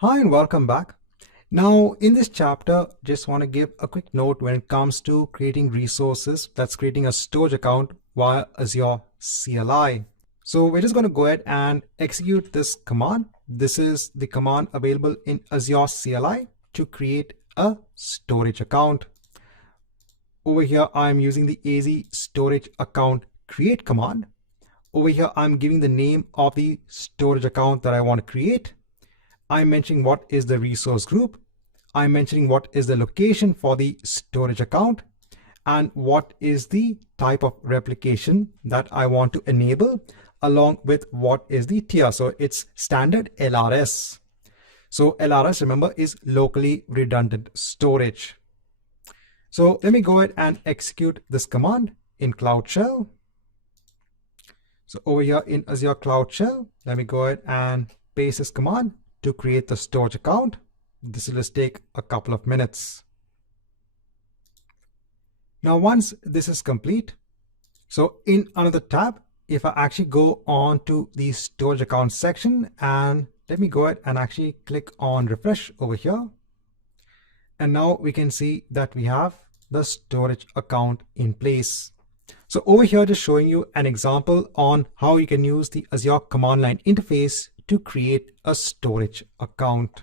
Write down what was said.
Hi and welcome back. Now in this chapter, just want to give a quick note when it comes to creating resources, that's creating a storage account via Azure CLI. So we're just going to go ahead and execute this command. This is the command available in Azure CLI to create a storage account. Over here, I'm using the AZ storage account create command. Over here, I'm giving the name of the storage account that I want to create. I'm mentioning what is the resource group. I'm mentioning what is the location for the storage account and what is the type of replication that I want to enable along with what is the tier. So it's standard LRS. So LRS, remember, is locally redundant storage. So let me go ahead and execute this command in Cloud Shell. So over here in Azure Cloud Shell, let me go ahead and paste this command to create the storage account. This will just take a couple of minutes. Now, once this is complete, so in another tab, if I actually go on to the storage account section and let me go ahead and actually click on refresh over here. And now we can see that we have the storage account in place. So over here, just showing you an example on how you can use the Azure command line interface to create a storage account.